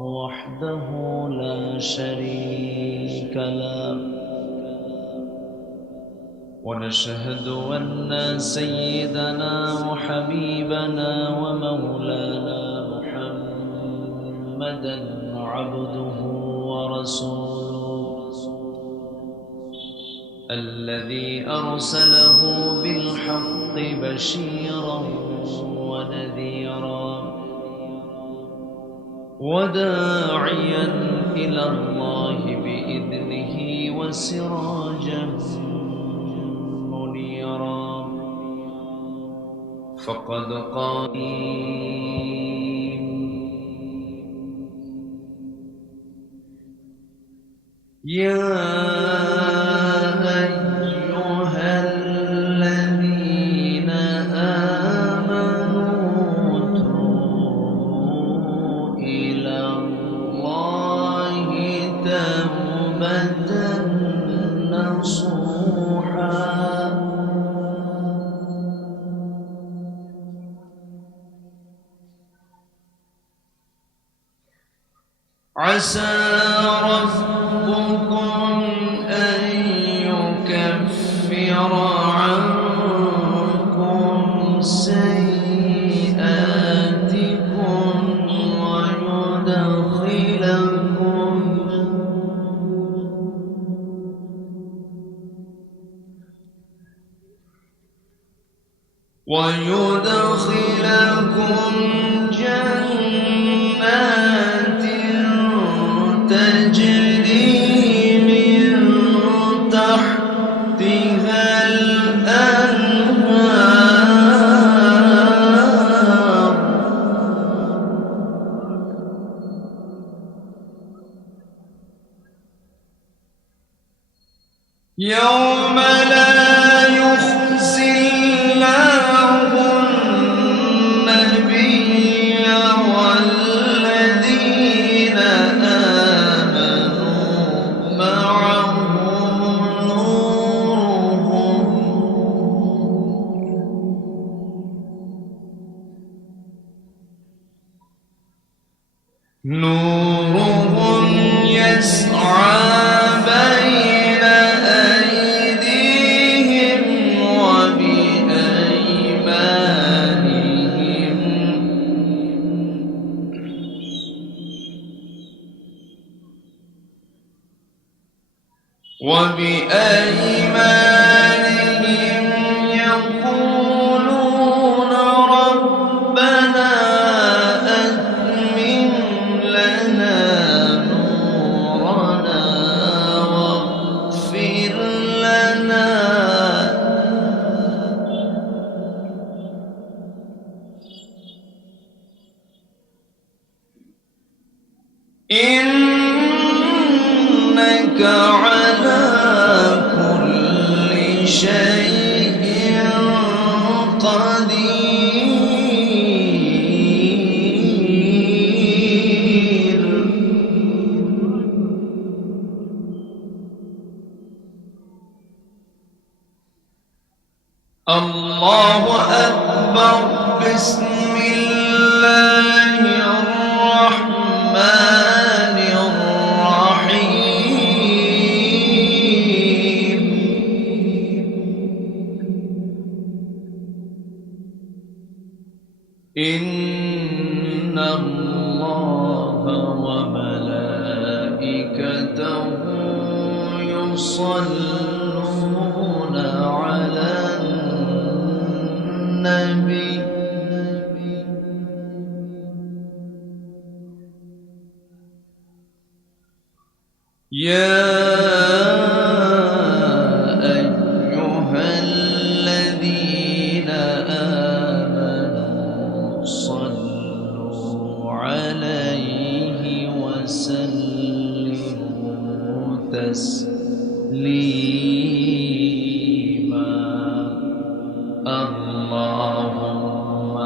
وحده لا شريك له، ونشهد أن سيدنا وحبيبنا ومولانا محمدًا عبده ورسوله الذي أرسله بالحق بشيرا ونذيرا وداعيا إلى الله بإذنه وسراجا منيرا. فقد قال يا أيها الذين آمنوا توبوا إلى الله توبة نصوحا عسى ربكم أن يكفر عنكم سيئاتكم ويدخلكم جنات تجري من تحتها الأنهار يوم لا يخزي الله النبي والذين آمنوا معه نورهم يسعى بين أيديهم وبأيمانهم يقولون ربنا أتمم لنا نورنا واغفر لنا إنك على كل شيء قدير. الله أكبر. بسم الله الرحمن الرحيم. إن الله وملائكته يصلون على النبي يا أيها الذين آمنوا صلوا عليه وسلموا تسليما. اللهم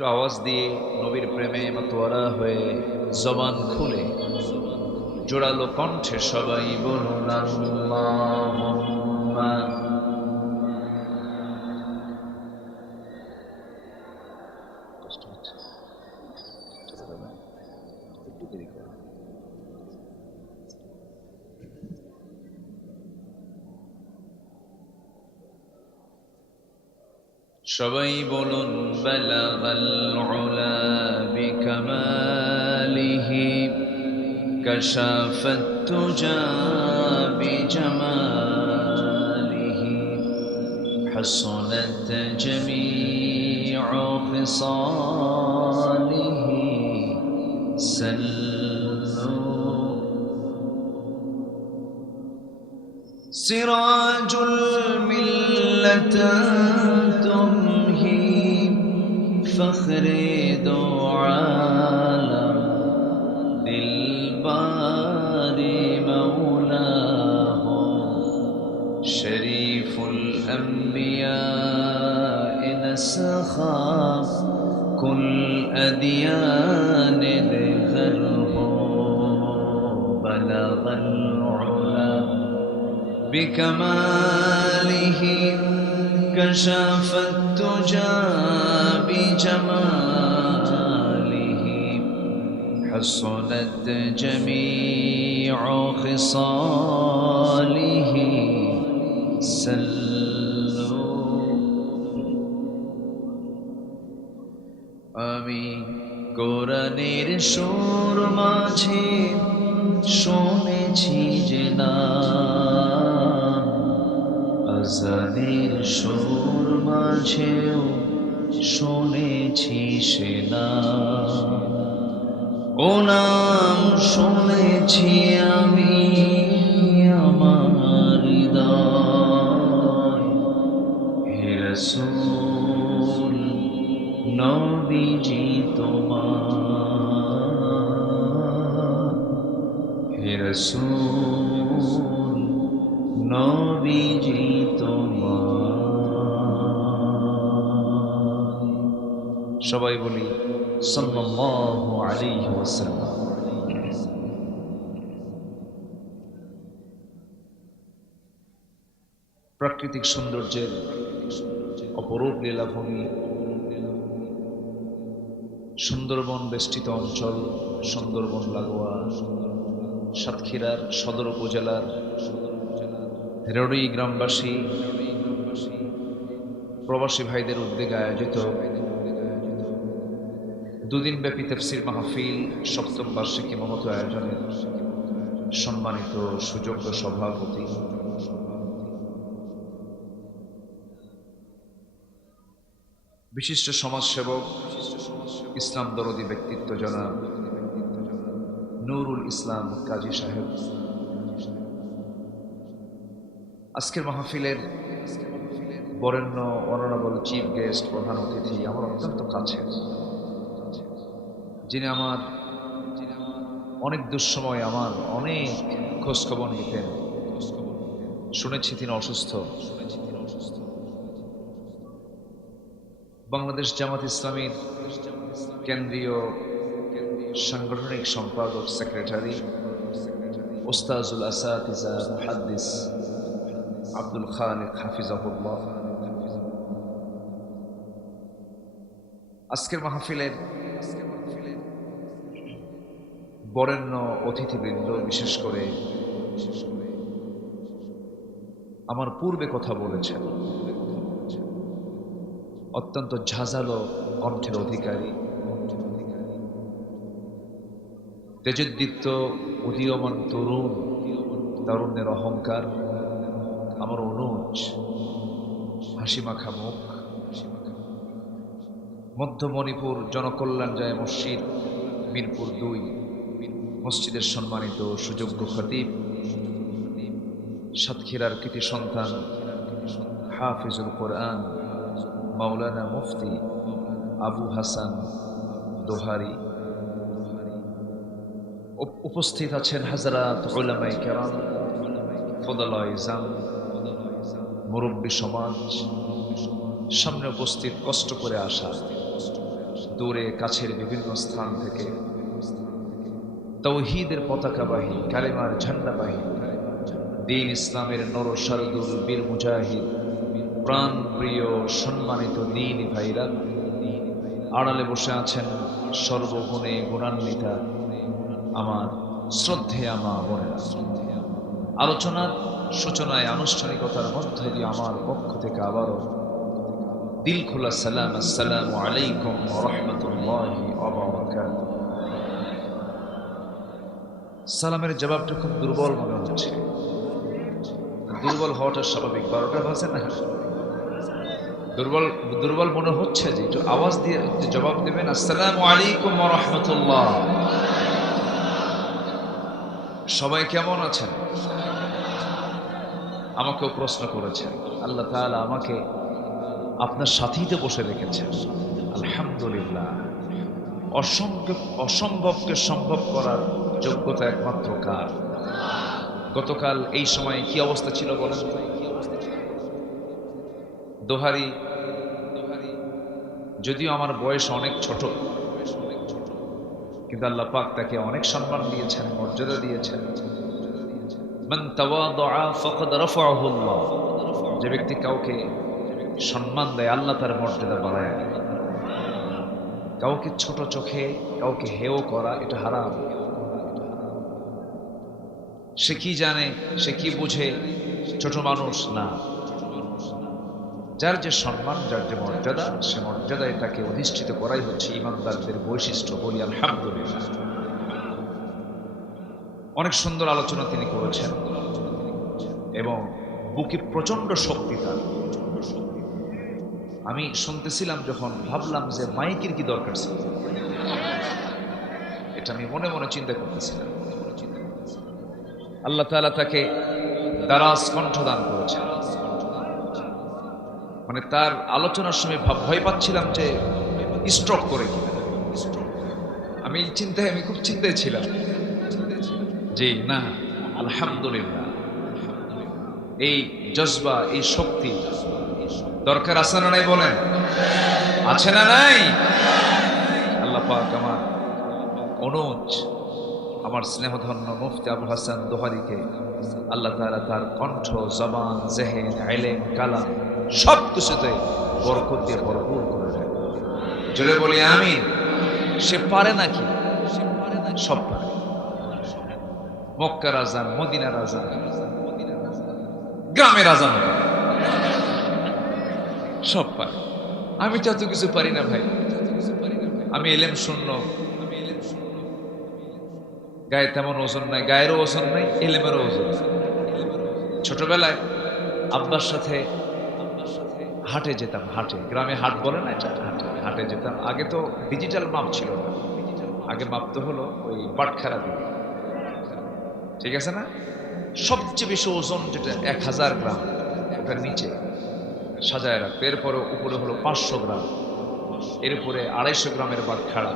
একটু আওয়াজ দিয়ে নবীর প্রেমে মাতোয়ারা হয়ে জবান খুলে জোরালো কণ্ঠে সবাই বলুন আল্লাহুম্মা। কষ্ট হচ্ছে, চলে যাবে, একটু দেরি করো। সবাই বলুন বালাগাল উলা বিকামালিহি কাশাফাত তুজা বিজামালিহি হাসনাত জামিউ খিসালিহি সাল্লু। সিরাজুল মিল্লাত فخر دو عالم دلبار مولاه شريف الأنبياء نسخا كل أديان ذره بلغ العلا بكماله كشف التجا بجماله حصلت جميع خصاله سلوا। আমি কোরআনের সুর মাঝে শুনেছি যে নাম, আজানের সুর মাঝেও শুনেছি সে নাম। ও নাম শুনেছি আমি আমার হৃদয়। হে রাসূল নবীজি তোমার, হে রাসূল নবীজি তোমার। সবাই বলি সাল্লাল্লাহু আলাইহি ওয়াসাল্লাম। প্রাকৃতিক সৌন্দর্যের অপরূপ লীলাভূমি, সুন্দরবন বেষ্টিত অঞ্চল, সুন্দরবন লাগোয়া সাতক্ষীরার সদর উপজেলার রেড়ই গ্রামবাসী প্রবাসী ভাইদের উদ্যোগে আয়োজিত দুদিনব্যাপী তাফসীর মাহফিল সপ্তম বার্ষিকী মহৎ আয়োজনের সম্মানিত সুযোগ্য সভাপতি বিশিষ্ট সমাজসেবক ইসলাম দরদী ব্যক্তিত্ব জনাব নুরুল ইসলাম কাজী সাহেব, আজকের মাহফিলের বরেণ্য অনারেবল চিফ গেস্ট, প্রধান অতিথি, আমার অত্যন্ত কাছের, যিনি আমার অনেক দুঃসময় আমার অনেক খোঁজখবর নিতেন। শুনেছি তিনি অসুস্থ। বাংলাদেশ জামাত ইসলামীর কেন্দ্রীয় সাংগঠনিক সম্পাদক সেক্রেটারি ওস্তাজুল আসাতিজা মুহাদ্দিস আব্দুল খালিক হাফিজাহুল্লাহ, আজকের মাহফিলের বরেণ্য অতিথিবৃন্দ, বিশেষ করে আমার পূর্বে কথা বলেছেন অত্যন্ত ঝাঁঝালো কণ্ঠের অধিকারী, তেজোদ্দীপ্ত উদীয়মান তরুণ, তারুণ্যের অহংকার, আমার অনুজ, হাসিমাখা মুখ, মধ্য মণিপুর জনকল্যাণ যায় মসজিদ মিরপুর ২ মসজিদের সম্মানিত সুযোগ্য খতিব, সাতক্ষীরার কৃতি সন্তান হাফিজুল কোরআন মাওলানা মুফতি আবু হাসান দোহারি, উপস্থিত আছেন হাজরাত উলামায়ে কেরাম, ফদলায়ে ইজাম, মুরব্বী সমাজ, সামনে উপস্থিত কষ্ট করে আসা দূরে কাছের বিভিন্ন স্থান থেকে তাওহীদের পতাকাবাহী, কালেমার ঝান্ডাবাহী, দ্বীন ইসলামের নরসারদুল বীর মুজাহিদ, প্রাণ প্রিয় সম্মানিত দ্বীনী ভাইরা, আড়ালে বসে আছেন সর্বগুণে গুণান্বিতা আমার শ্রদ্ধেয়া মা বোনেরা। আলোচনার সূচনায় আনুষ্ঠানিকতার মধ্য দিয়ে আমার পক্ষ থেকে আবারও দিল খোলা সালাম, আসসালামু আলাইকুম ওয়া রাহমাতুল্লাহি ওয়া বারাকাতুহু। সালামের জবাবটা খুব দুর্বল মনে হচ্ছে। দুর্বল হওয়াটা স্বাভাবিক, 12টা বাজে না? দুর্বল মনে হচ্ছে যে একটু আওয়াজ দিয়ে একটু জবাব দেবেন, আসসালামু আলাইকুম ওয়া রাহমাতুল্লাহ। সবাই কেমন আছেন? আমাকেও প্রশ্ন করেছেন, আল্লাহ তাআলা আমাকে আপনার সাথেই তো বসে রেখেছেন, আলহামদুলিল্লাহ। অসম্ভবকে সম্ভব করার যোগ্যতা একমাত্র কার? গতকাল এই সময় কি অবস্থা ছিল বলেন? দোহারি, যদিও আমার বয়স অনেক ছোট, কিন্তু আল্লাহ পাক তাকে অনেক সম্মান দিয়েছেন, মর্যাদা দিয়েছেন। মান তাওয়াদা ফাকাদ রাফাআহু আল্লাহ। যে ব্যক্তি কাউকে সম্মান দেয়, আল্লাহ তার মর্যাদা বাড়ায় দেয়। কাউকে ছোট চোখে কাউকে হেয় করা এটা হারাম। সে কি জানে, সে কি বুঝে, ছোট মানুষ না। যার যে সম্মান, যার যে মর্যাদা, সে মর্যাদায় তাকে অধিষ্ঠিত করাই হচ্ছে ইমানদারদের বৈশিষ্ট্য। বলি আলহামদুলিল্লাহ। অনেক সুন্দর আলোচনা তিনি করেছেন এবং বুকে প্রচন্ড শক্তি তার। আমি শুনতেছিলাম যখন, ভাবলাম যে মাইকের কি দরকার ছিল, এটা আমি মনে মনে চিন্তা করতেছিলাম। আল্লাহ তাআলা তাকে দারাজ কণ্ঠ দান করেছেন। মানে তার আলোচনার সময় ভয় পাচ্ছিলাম যে স্ট্রোক করে কিনা। আমি খুব চিন্তায় ছিলাম যে না, আলহামদুলিল্লাহ, এই জজবা, এই শক্তি দরকার আছে না নাই বলেন? আছে না নাই? আল্লাহ পাক আমার অনুজ, আমার স্নেহধন্য মুফতি আবুল হাসান দোহারিকে আল্লাহ তাআলা তার কণ্ঠ, জবান, জেহেন, ইলম, কালাম সব কিছুতে বরকত দিয়ে ভরপুর করে দেন। জোরে বলি আমিন। সে পারে নাকি? সব পারে। মক্কার আজান, মদিনার আজান, গ্রামের আজান সব পারে। আমি তো এত কিছু পারি না ভাই। আমি এলেম শূন্য, গায়ে তেমন ওজন নাই, গায়েরও ওজন নাই, এলেমেরও ওজন। ছোটবেলায় আব্বার সাথে হাটে যেতাম। হাটে, গ্রামে হাট বলে না, এটা হাটে যেতাম। আগে তো ডিজিটাল মাপ ছিল না, আগে মাপতে হলো ওই বাটখারা দিয়ে, ঠিক আছে না? সবচেয়ে বেশি ওজন যেটা 1000 গ্রাম, ওটার নিচে সাজায় রাখতো। এরপরে উপরে হলো 500 গ্রাম, এরপরে 250 গ্রামের বাটখারা,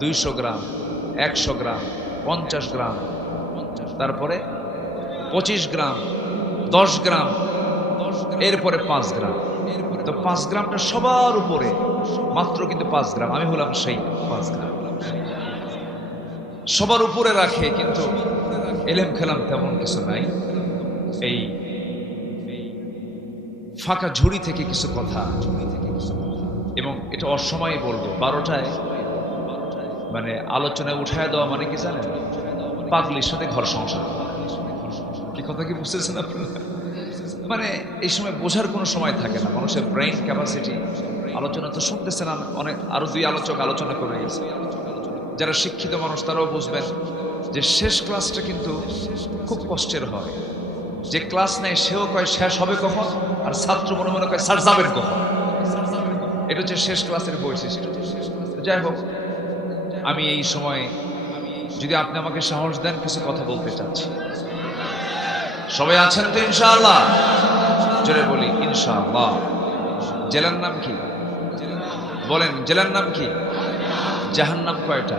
200 গ্রাম, 100 গ্রাম, 50 গ্রাম, তারপরে 25 গ্রাম, 10 গ্রাম, এরপরে 5 গ্রাম। তো 5 গ্রামটা সবার উপরে, মাত্র কিন্তু 5 গ্রাম। আমি হলাম সেই 5 গ্রাম সবার উপরে রাখে, কিন্তু এলেম খেলাম তেমন কিছু নাই। এই ফাঁকা ঝুড়ি থেকে কিছু কথা, এবং এটা অসময়ে বলবো। 12টায় মানে আলোচনায় উঠায় দেওয়া মানে কি জানেন? পাগলির সাথে ঘর সংসার। কি কথা কি বুঝতেছেন আপনারা? মানে এই সময় বোঝার কোনো সময় থাকে না, মানুষের ব্রেইন ক্যাপাসিটি। আলোচনা তো শুনতেছেন অনেক, আরো 2 আলোচক আলোচনা করে গেছে। যারা শিক্ষিত মানুষ তারাও বুঝবেন যে শেষ ক্লাসটা কিন্তু খুব কষ্টের হয়। যে ক্লাস নেয় সেও কয় শেষ হবে কখন, আর ছাত্র মনে মনে কয় স্যার যাবেন কখন। এটা হচ্ছে শেষ ক্লাসের বৈশিষ্ট্য। যাই হোক, আমি এই সময়ে যদি আপনি আমাকে সাহস দেন, কিছু কথা বলতে চাচ্ছি। সবাই আছেন তো ইনশাআল্লাহ? জোরে বলি ইনশাআল্লাহ। জেলার নাম কি বলেন? জেলার নাম কি? জাহান্নাম কয়টা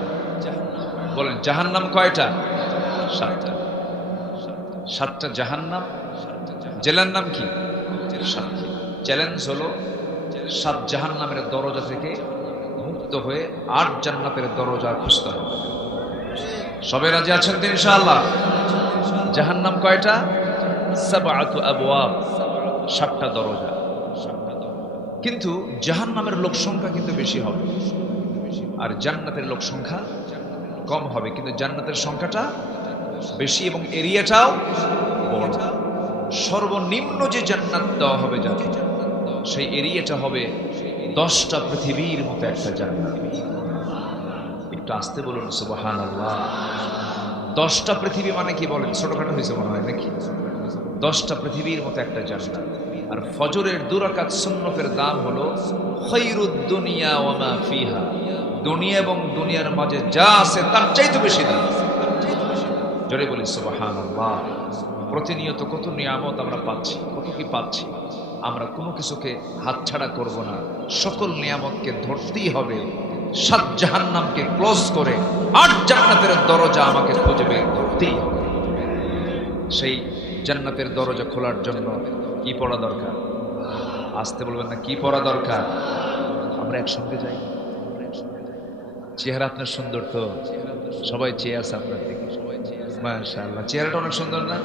বলেন? জাহান্নাম কয়টা? 7টা। 7টা জাহান্নাম। জেলার নাম কি? 7টা। চ্যালেঞ্জ হলো 7 জাহান্নামের দরজা থেকে মুক্তি মুক্ত হয়ে 8 জান্নাতের দরজা খুঁজতে হবে। সবাই রাজি আছেন তো ইনশাআল্লাহ? জাহান্নাম কয়টা? সাবআতু আবওয়াব, 7টা দরজা। কিন্তু জাহান্নামের লোক সংখ্যা কিন্তু বেশি হবে, আর জান্নাতের লোক সংখ্যা কম হবে। কিন্তু জান্নাতের সংখ্যাটা বেশি এবং এরিয়াটাও বড়। সর্বনিম্ন যে জান্নাত দেওয়া হবে যাকে, সেই এরিয়াটা হবে 10টা পৃথিবীর মতো একটা জান্নাত। একটু আসতে বলুন সুবহানাল্লাহ। 10টা পৃথিবী মানে কি বলেন? ছোটখাটো হয়েছে মনে হয় নাকি? 10টা পৃথিবীর মতো একটা জান্নাত। আর ফজরের 2 রাকাত সুন্নতের দাম হলো খায়রুদ দুনিয়া ওয়া মা ফিহা, দুনিয়া এবং দুনিয়ার মাঝে যা আছে তার চাইতে বেশি দাম। জোরে বলি সুবহানাল্লাহ। প্রতিনিয়ত কত নিয়ামত আমরা পাচ্ছি, কত কি পাচ্ছি। আমরা কোনো কিছুকে হাতছাড়া করব না, সকল নিয়ামতকে ধরতেই হবে। 7 জাহান্নামকে ক্লোজ করে 8 জান্নাতের দরজা আমাকে খুঁজে বের করতেই হবে। সেই জান্নাতের দরজা খোলার জন্য কি পড়া দরকার? আসতে বলবেন না, কি পড়া দরকার? আমরা একসঙ্গে যাই। চেহারা আপনার সুন্দর তো, সবাই চেয়ে আছে আপনার দিকে। মাশাআল্লাহ, চেহারাটা অনেক সুন্দর না?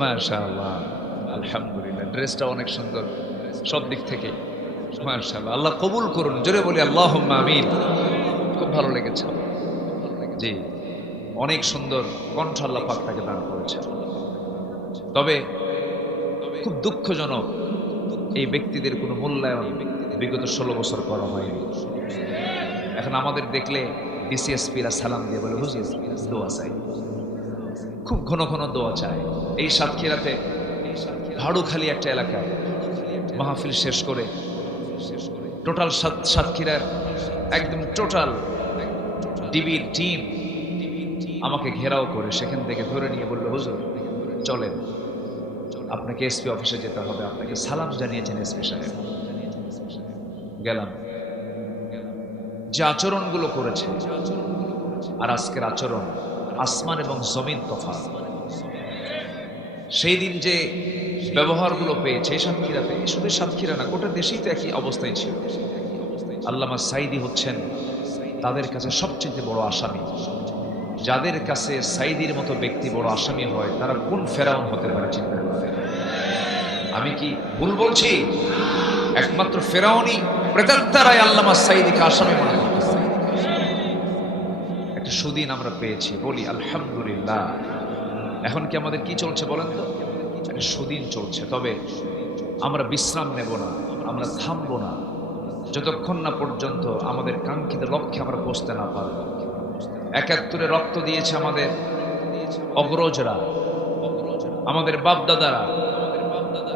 মাশাআল্লাহ, আলহামদুলিল্লাহ। ড্রেসটা অনেক সুন্দর সব দিক থেকে। মাশাআল্লাহ, আল্লাহ কবুল করুন। জোরে বলি আল্লাহুম্মা আমিন। খুব ভালো লেগেছে জি, অনেক সুন্দর কণ্ঠ আল্লাহ পাক তাকে দান করেছেন। তবে খুব দুঃখজনক, এই ব্যক্তিদের কোনো মূল্যায়ন বিগত 16 বছর করা হয়নি। এখন আমাদের দেখলে ডিসিএসপিরা সালাম দিয়ে বলে হুজুর দোয়া চাই, খুব ঘন ঘন দোয়া চায়। এই সাতক্ষীরাতে ভাড়ুখালী একটা এলাকায় মাহফিল শেষ করে টোটাল সাতক্ষীরার একদম টোটাল ডিবির টিম আমাকে ঘেরাও করে সেখান থেকে ধরে নিয়ে বলল হুজুর চলেন, আপনাকে এসপি অফিসে যেতে হবে, আপনাকে সালাম জানিয়েছেন এসপি সাহেব। গেলাম। যে আচরণগুলো করেছে আর আজকের আচরণ আসমান এবং জমিন তফাৎ। সেই দিন যে ব্যবহারগুলো পেয়েছে সাতক্ষীরাতে, শুধু সাতক্ষীরা না গোটা দেশেই তো একই অবস্থায় ছিল। আল্লামা সাইদি হচ্ছেন তাদের কাছে সবচেয়ে বড় আসামি। যাদের কাছে সাইদির মতো ব্যক্তি বড় আসামি হয়, তারা কোন ফেরাউন হতে পারে চিন্তা করতে। আমি কি ভুল বলছি? একমাত্র ফেরাউনই প্রেতাত্মারাই আল্লামা সাইদিকে আসামি মনে করতে পারে। একটা সুদিন আমরা পেয়েছি, বলি আলহামদুলিল্লাহ। এখন কি আমাদের কি চলছে বলেন তো? একটা সুদিন চলছে। তবে আমরা বিশ্রাম নেব না, আমরা থামবো না যতক্ষণ না পর্যন্ত আমাদের কাঙ্ক্ষিত লক্ষ্যে আমরা পৌঁছতে না পারব। ৭১ রক্ত দিয়েছে আমাদের অগ্রজরা, আমাদের বাপদাদারা,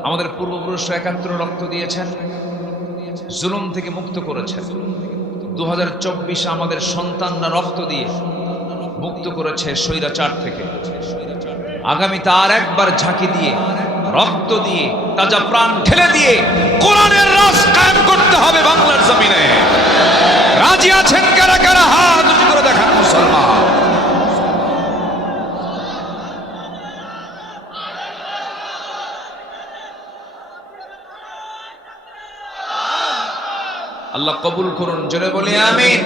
আমাদের পূর্বপুরুষরা ৭১ রক্ত দিয়েছেন, জুলুম থেকে মুক্ত করেছেন। 2024 আমাদের সন্তানরা রক্ত দিয়ে মুক্ত করেছে স্বৈরাচার থেকে। আগামীতে আর একবার ঝাঁকি দিয়ে, রক্ত দিয়ে, তাজা প্রাণ ঢেলে দিয়ে কোরআনের রাজ কায়েম করতে হবে বাংলার জমিনে। রাজি আছেন কারা কারা? হাত উঁচু করে দেখান মুসলমান। আল্লাহ কবুল করুন। জোরে বলি আমিন,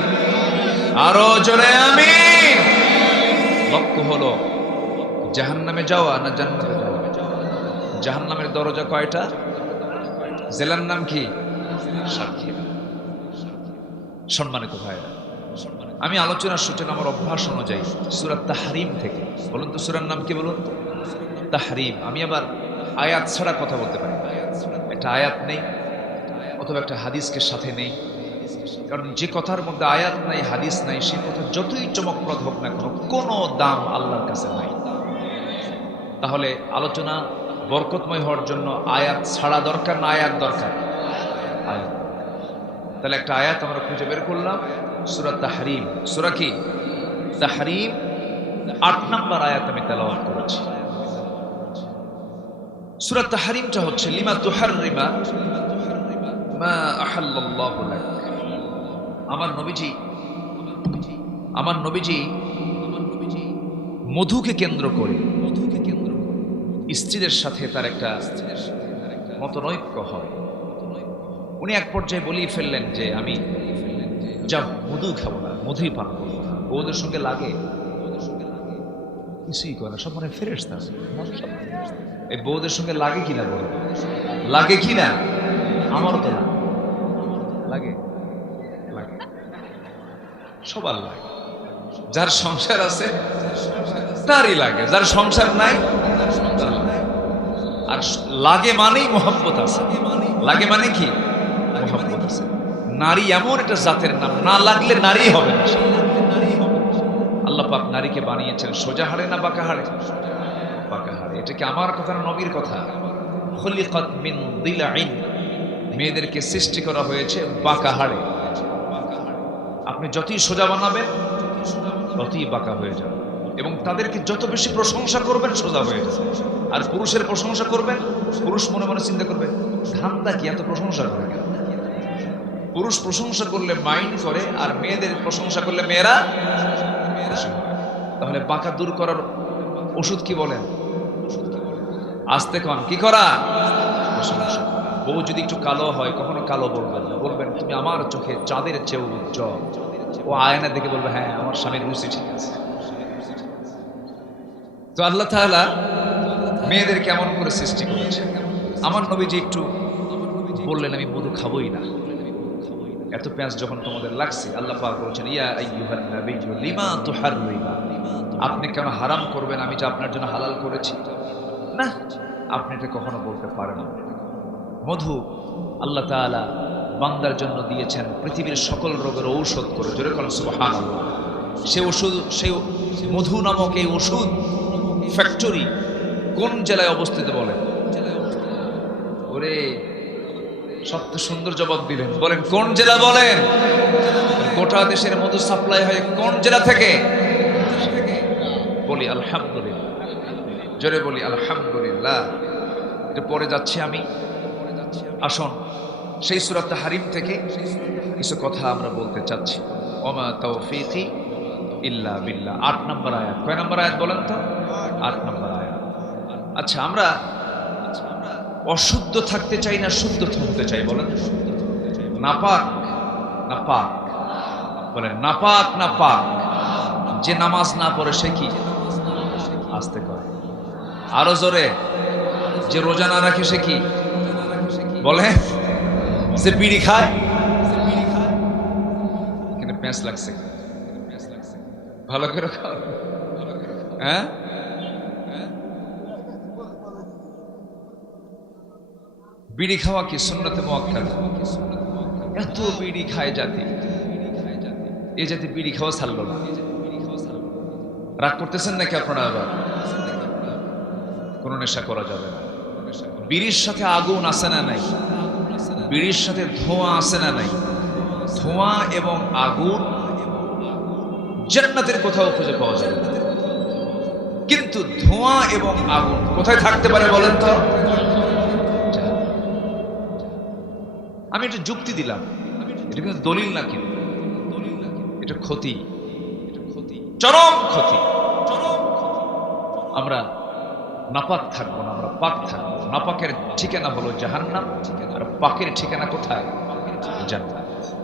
আরো জোরে আমিন। লক্ষ্য হলো জাহান্নামে যাওয়া না জান্নাতে যাওয়া? জাহান্নামের দরজা কয়টা? জেলার নাম কি? সাতক্ষীরা। সম্মানিত ভাইরা, আমি আলোচনার সূচনা আমার অভ্যাস অনুযায়ী সূরা তাহরিম থেকে। বলুন তো সূরার নাম কি? বলুন তাহরিম। আমি আবার আয়াত ছাড়া কথা বলতে পারি। একটা আয়াত নেই অথবা একটা হাদিসকে সাথে নেই, কারণ যে কথার মধ্যে আয়াত নাই, হাদিস নাই, সে কথা যতই চমকপ্রদ হোক না কেন, কোনো দাম আল্লাহর কাছে নাই। তাহলে আলোচনা বরকতময় হওয়ার জন্য আয়াত ছাড়া দরকার না আয়াত দরকার? আয়াত। তাহলে একটা আয়াত আমরা খুঁজে বের করলাম, সূরা তাহরিম। সূরা কি? তাহরিম 8 নম্বর আয়াত আমি তেলাওয়াত করেছি। সূরা তাহরিমটা হচ্ছে লিমা তুহাররিমা মা আহাল্লাল্লাহু লাক। আমার নবীজি মধুকে কেন্দ্র করে স্ত্রীদের সাথে তার একটা মতনৈক্য হয়। উনি এক পর্যায়ে বলেই ফেললেন যে আমি যা মধু খাবো না, মধুই পান করবো। বউদের সঙ্গে লাগে, কিছুই করে না, সব মানে ফেরেশতা। এই বউদের সঙ্গে লাগে কিনা বলো, লাগে কিনা? আমারও তো লাগে, লাগে, সবার লাগে। যার সংসার আছে তারই লাগে, যার সংসার নাই তার লাগে। আর লাগে মানেই মোহাব্বত আছে, লাগে মানে কি? মোহাব্বত আছে। নারী এমন একটা জাতের নাম, না লাগলে নারী হবে না। আল্লাহ পাক নারীকে বানিয়েছেন সোজা হাড়ে না বাঁকা হাড়ে? বাঁকা হাড়ে। এটা কি আমার কথা না নবীর কথা? খুলিকাত মিন দিলাইন, মেয়েদেরকে সৃষ্টি করা হয়েছে বাঁকা হাড়ে। আপনি যতই সোজা বানাবেন ততই বাঁকা হয়ে যাবে, এবং তাদেরকে যত বেশি প্রশংসা করবেন সোজা হয়ে যাবে। আর পুরুষের প্রশংসা করবেন, পুরুষ মনে মনে চিন্তা করবে ধান্দা কি, এত প্রশংসা করে কেন? পুরুষ প্রশংসা করলে মাইন্ড করে, আর মেয়েদের প্রশংসা করলে মেয়েরা। তাহলে বাঁকা দূর করার ওষুধ কি বলেন? আস্তে কন কি করা? প্রশংসা। বউ যদি একটু কালো হয়, কখনো কালো বলবেন না, বলবেন তুমি আমার চোখে চাঁদের চেয়েও উজ্জ্বল। ও আয়না দেখে বলবে হ্যাঁ আমার স্বামীর রুচি ঠিক আছে। তো আল্লাহ তাআলা মেয়েদের কেমন করে সৃষ্টি করেছে। আমার নবীজি একটু বললেন আমি মধু খাবোই না। এত পেঁয়াজ যখন তোমাদের লাগছে, আল্লাহ পাক বলেছেন ইয়া আইয়ুহান নাবিয়্যু লিমা তুহাররিমা, আপনি কেন হারাম করবেন আমি যে আপনার জন্য হালাল করেছি? না, আপনি এটা কখনো বলতে পারেন না। মধু আল্লাহ তাআলা বান্দার জন্য দিয়েছেন পৃথিবীর সকল রোগের ঔষধ করে। জোরে বলেন সুবহানাল্লাহ। সে ওষুধ, সে মধু নামক এই ওষুধ ফ্যাক্টরি কোন জেলায় অবস্থিত বলেন? ওরে সত্য সুন্দর জবাব দিলেন, বলেন কোন জেলা? বলেন গোটা দেশের মধু সাপ্লাই হয় কোন জেলা থেকে? বলি আলহামদুলিল্লাহ, জোরে বলি আলহামদুলিল্লাহ। পরে যাচ্ছি আমি, আসুন সেই সূরা তাহরিম থেকে কিছু কথা আমরা বলতে চাচ্ছি। ওমা তাওফীকি ইল্লা বিল্লাহ, ৮ নম্বর আয়াত। কয় নম্বর আয়াত বলেন তো? ৮ নম্বর আয়াত। আচ্ছা, আমরা অশুদ্ধ থাকতে চাই না শুদ্ধ থাকতে চাই? বলেন নাপাক না পাক? বলেন নাপাক না পাক? যে নামাজ না পড়ে সে কি? আস্তে করে, আরো জোরে। যে রোজা না রাখে সে কি? বলে যে বিড়ি খায়। কিন্তু প্যাঁচ লাগছে, ভালো করে খাও। হ্যাঁ, বিড়ি খাওয়া কি সুন্নতে মুআক্কাদা? এত বিড়ি খায় জাতি, এই জাতি বিড়ি খাওয়া ছাড়লো না। রাগ করতেছেন নাকি আপনারা? আবার কোনো নেশা করা যাবে না। বিড়ির সাথে আগুন আছে না নাই? বিড়ির সাথে ধোঁয়া আছে না নাই? ধোঁয়া এবং আগুন জান্নাতের কোথাও খুঁজে পাওয়া যাবে না। কিন্তু ধোঁয়া এবং আগুন কোথায় থাকতে পারে বলেন তো? আমি এটা যুক্তি দিলাম, এটা কিন্তু দলিল না, কিন্তু এটা ক্ষতি, চরম ক্ষতি। আমরা নাপাক থাকবো না, আমরা পাক থাকবো। নাপাকের ঠিকানা হলো জাহান্নাম, আর পাকের ঠিকানা কোথায়? জান্নাত।